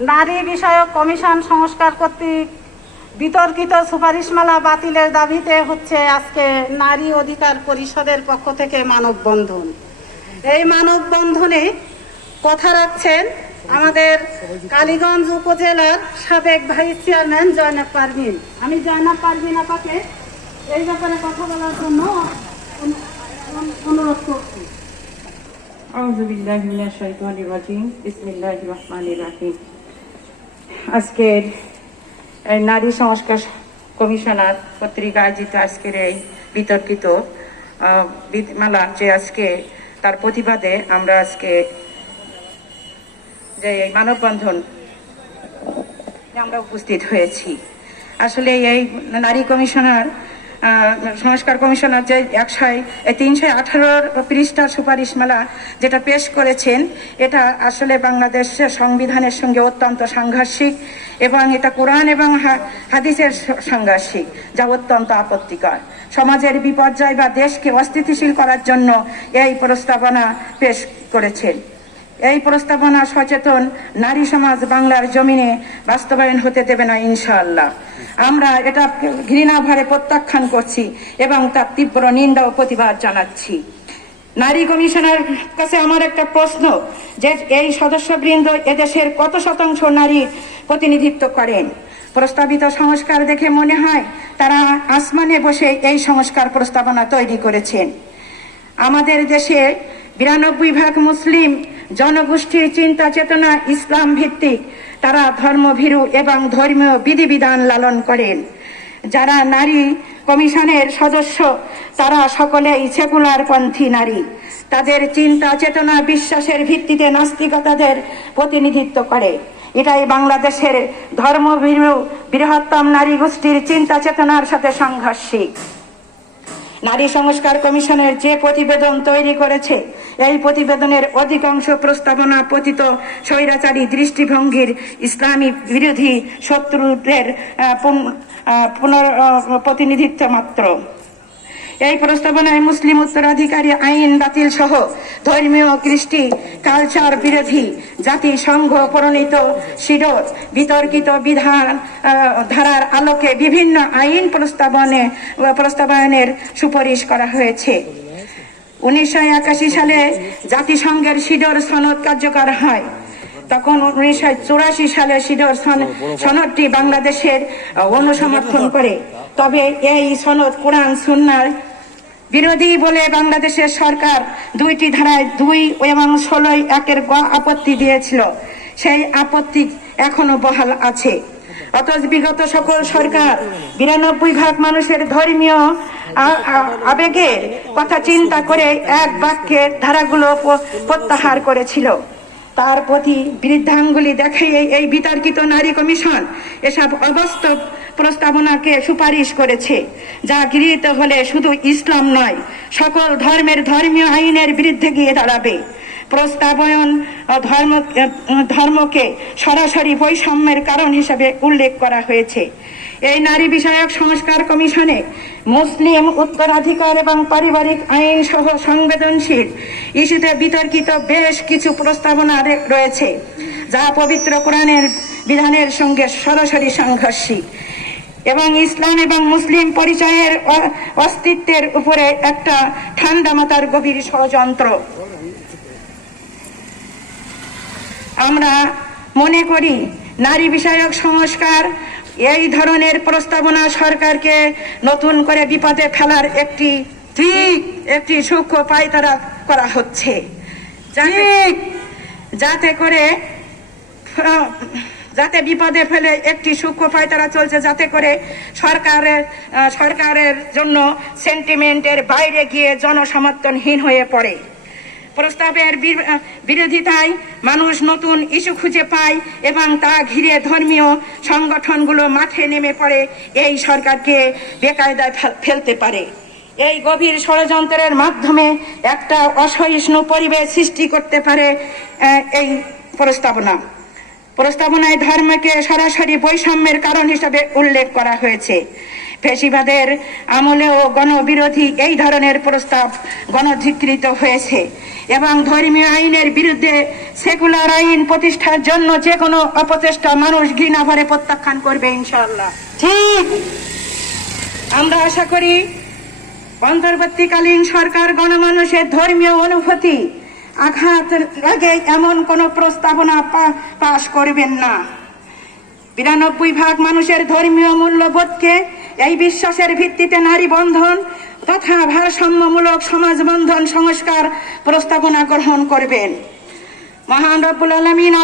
নারী বিষয়ক কমিশন সংস্কার কর্তৃক বিতর্কিত সুপারিশমালা বাতিলের দাবিতে হচ্ছে আজকে নারী অধিকার পরিষদের পক্ষ থেকে মানববন্ধন। এই মানববন্ধনে কথা রাখছেন আমাদের কালীগঞ্জ উপজেলার সাবেক ভাইস চেয়ারম্যান জয়নাব পারভিন। আমি জয়নাব পারভিন আপাকে এই ব্যাপারে কথা বলার জন্য অনু- অনু- অনুরোধ করছি। আউযু বিল্লাহি মিনাশ শাইতানির রাজিম। বিসমিল্লাহির রহমানির রহিম। আজকের নারী সংস্কার কমিশনার কর্তৃক আয়োজিত আজকের এই বিতর্কিত মালা যে আজকে তার প্রতিবাদে আমরা আজকে যে এই মানববন্ধন আমরা উপস্থিত হয়েছি। আসলে এই নারী কমিশনার সংস্কার কমিশনার যে একশো তিনশো আঠারোর পৃষ্ঠার সুপারিশমালা যেটা পেশ করেছেন, এটা আসলে বাংলাদেশের সংবিধানের সঙ্গে অত্যন্ত সাংঘর্ষিক এবং এটা কোরআন এবং হাদিসের সাংঘর্ষিক, যা অত্যন্ত আপত্তিকর। সমাজের বিপর্যয় বা দেশকে অস্থিতিশীল করার জন্য এই প্রস্তাবনা পেশ করেছেন। এই প্রস্তাবনা সচেতন নারী সমাজ বাংলার জমিনে বাস্তবায়ন হতে দেবে না, ইনশাআল্লাহ। আমরা এটা ঘৃণা ভরে প্রত্যাখ্যান করছি এবং তার তীব্র নিন্দা ও প্রতিবাদ জানাচ্ছি। নারী কমিশনের কাছে আমার একটা প্রশ্ন, যে এই সদস্যবৃন্দ এদেশের কত শতাংশ নারী প্রতিনিধিত্ব করেন? প্রস্তাবিত সংস্কার দেখে মনে হয় তারা আসমানে বসে এই সংস্কার প্রস্তাবনা তৈরি করেছেন। আমাদের দেশে বিরানব্বই ভাগ মুসলিম জনগোষ্ঠীর চিন্তা চেতনা ইসলাম ভিত্তিক। তারা ধর্মভীরু এবং ধর্মীয় বিধিবিধান লালন করেন। যারা নারী কমিশনের সদস্য, তারা সকলেই সেকুলার পন্থী নারী। তাদের চিন্তা চেতনা বিশ্বাসের ভিত্তিতে নাস্তিকতাদের প্রতিনিধিত্ব করে। এটাই বাংলাদেশের ধর্মভীরু, বৃহত্তম নারী গোষ্ঠীর চিন্তা চেতনার সাথে সাংঘর্ষিক। নারী সংস্কার কমিশনের যে প্রতিবেদন তৈরি করেছে, এই প্রতিবেদনের অধিকাংশ প্রস্তাবনা পতিত স্বৈরাচারী দৃষ্টিভঙ্গির ইসলামী বিরোধী শত্রুদের পুনর প্রতিনিধিত্ব মাত্র। এই প্রস্তাবনায় মুসলিম উত্তরাধিকারী আইন, বাতিল সহ ধর্মীয়, কৃষ্টি কালচার বিরোধী, জাতিসংঘ প্রণীত শিরোর বিতর্কিত বিধান ধারার আলোকে বিভিন্ন আইন প্রস্তাবনে, প্রস্তাবায়নের সুপারিশ করা হয়েছে। উনিশশো একাশি সালে জাতিসংঘের সিডর সনদ কার্যকর হয়। তখন উনিশশো চুরাশি সালে সিডর সন- সনদটি বাংলাদেশের অনুসমর্থন করে। তবে এই সনদ কোরআন সুন্নার বিরোধী বলে বাংলাদেশের সরকার দুইটি ধারায় দুই এবং ষোলোই একের আপত্তি দিয়েছিল। সেই আপত্তি এখনও বহাল আছে। অথচ বিগত সকল সরকার বিরানব্বই ভাগ মানুষের ধর্মীয় আবেগের কথা চিন্তা করে এক বাক্যের ধারাগুলো প্রত্যাহার করেছিল। তার প্রতি বৃদ্ধাঙ্গুলি দেখে এই- এই বিতর্কিত নারী কমিশন এসব অবাস্তব প্রস্তাবনাকে সুপারিশ করেছে, যা গৃহীত হলে শুধু ইসলাম নয়, সকল ধর্মের ধর্মীয় আইনের বিরুদ্ধে গিয়ে দাঁড়াবে। প্রস্তাবয়ন ধর্ম, ধর্মকে সরাসরি বৈষম্যের কারণ হিসেবে উল্লেখ করা হয়েছে। এই নারী বিষয়ক সংস্কার কমিশনে মুসলিম উত্তরাধিকার এবং পারিবারিক আইন সহ সংবেদনশীল ইস্যুতে বিতর্কিত বেশ কিছু প্রস্তাবনা রয়েছে, যা পবিত্র কোরআনের বিধানের সঙ্গে সরাসরি সাংঘর্ষিক। এবং ইসলাম এবং মুসলিম পরিচয়ের অস্তিত্বের উপরে একটা ঠান্ডা মাতার গভীর ষড়যন্ত্র। আমরা মনে করি নারী বিষয়ক সংস্কার এই ধরনের প্রস্তাবনা সরকারকে নতুন করে বিপদে ফেলার একটি ঠিক একটি সূক্ষ্ম পায়তারা করা হচ্ছে। যাতে করে যাতে বিপদে ফেলে একটি সূক্ষ্ম পায়তারা চলছে যাতে করে সরকারের সরকারের জন্য সেন্টিমেন্টের বাইরে গিয়ে জনসমর্থনহীন হয়ে পড়ে। প্রস্তাবের বির- বিরোধিতায় মানুষ নতুন ইস্যু খুঁজে পায় এবং তা ঘিরে ধর্মীয় সংগঠনগুলো মাঠে নেমে পড়ে। এই সরকারকে বেকায়দায় ফেলতে পারে। এই গভীর ষড়যন্ত্রের মাধ্যমে একটা অসহিষ্ণু পরিবেশ সৃষ্টি করতে পারে এই প্রস্তাবনা। প্রস্তাবনায় ধর্মকে সরাসরি বৈষম্যের কারণ হিসাবে উল্লেখ করা হয়েছে। ফেসিবাদের আমলেও গণবিরোধী এই ধরনের প্রস্তাব গণধিকৃত হয়েছে। এবং ধর্মীয় আইনের বিরুদ্ধে সেকুলার আইন প্রতিষ্ঠার জন্য যে কোনো অপচেষ্টা মানুষ ঘৃণা ভরে প্রত্যাখ্যান করবে ইনশাল্লাহ ঠিক। আমরা আশা করি অন্তর্বর্তীকালীন সরকার গণমানুষের ধর্মীয় অনুভূতি আঘাত লাগে এমন কোন প্রস্তাবনা পাশ করবেন না। বিরানব্বই ভাগ মানুষের ধর্মীয় মূল্যবোধকে এই বিশ্বাসের ভিত্তিতে নারী বন্ধন তথা ভারসাম্যমূলক সমাজ বন্ধন সংস্কার প্রস্তাবনা গ্রহণ করবেন। মহান রব্বুল আলমিন